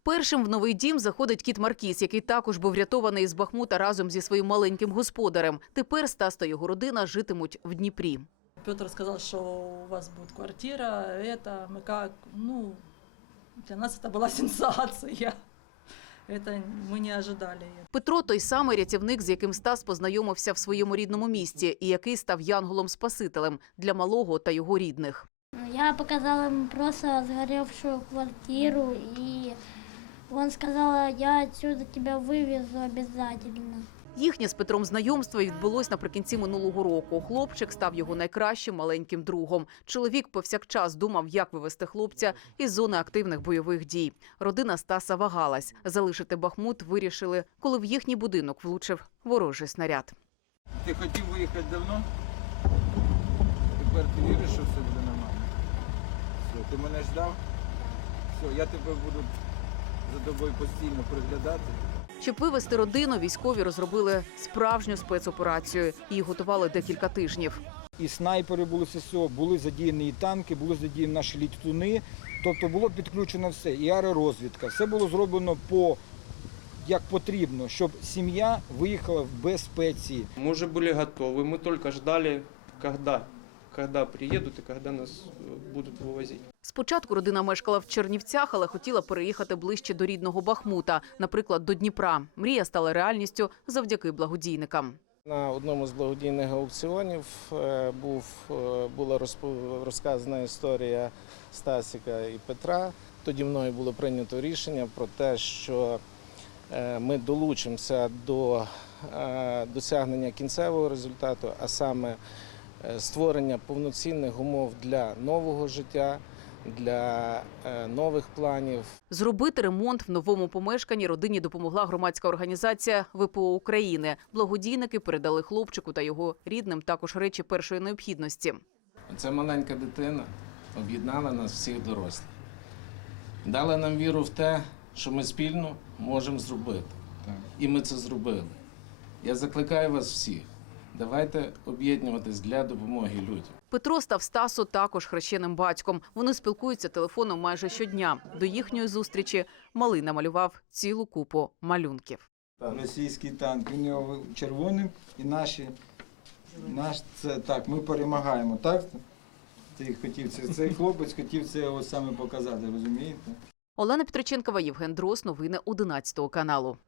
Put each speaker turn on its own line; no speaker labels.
Першим в новий дім заходить кіт Маркіс, який також був врятований із Бахмута разом зі своїм маленьким господарем. Тепер Стас та його родина житимуть в Дніпрі.
Петр сказал, что у вас будет квартира, это мы как, для нас это была сенсация. Это мы не ожидали.
Петро – той самий рятівник, з яким Стас познайомився в своєму рідному місті і який став янголом-спасителем для малого та його рідних.
Я показала ему просто сгоревшую квартиру, и он сказал, я отсюда тебя вывезу обязательно.
Їхнє з Петром знайомство відбулось наприкінці минулого року. Хлопчик став його найкращим маленьким другом. Чоловік повсякчас думав, як вивезти хлопця із зони активних бойових дій. Родина Стаса вагалась. Залишити Бахмут вирішили, коли в їхній будинок влучив ворожий снаряд.
Ти хотів виїхати давно? Тепер ти віриш, що все буде нормально? Все, ти мене ждав? Все, я тепер буду за тобою постійно приглядати.
Щоб вивезти родину, військові розробили справжню спецоперацію. Її готували декілька тижнів.
І снайпери були ССО, були задіяні і танки, були задіяні наші літуни. Тобто було підключено все, і аеророзвідка. Все було зроблено як потрібно, щоб сім'я виїхала в безпеці.
Мы уже были готовы, мы только ждали, когда приедут и когда нас будут вывозить.
Спочатку родина мешкала в Чернівцях, але хотіла переїхати ближче до рідного Бахмута, наприклад, до Дніпра. Мрія стала реальністю завдяки благодійникам.
На одному з благодійних аукціонів була розказана історія Стасика і Петра. Тоді мною було прийнято рішення про те, що ми долучимося до досягнення кінцевого результату, а саме створення повноцінних умов для нового життя, для нових планів.
Зробити ремонт в новому помешканні родині допомогла громадська організація ВПО України. Благодійники передали хлопчику та його рідним також речі першої необхідності.
Ця маленька дитина об'єднала нас всіх дорослих. Дала нам віру в те, що ми спільно можемо зробити. І ми це зробили. Я закликаю вас всіх. Давайте об'єднуватись для допомоги людям.
Петро став Стасу також хрещеним батьком. Вони спілкуються телефоном майже щодня. До їхньої зустрічі малий намалював цілу купу малюнків.
Російський танк, він його червоним, і ми перемагаємо, так? Цей хлопець хотів це саме показати, розумієте?
Олена Петриченкова, Євген Дрос. Новини 11 каналу.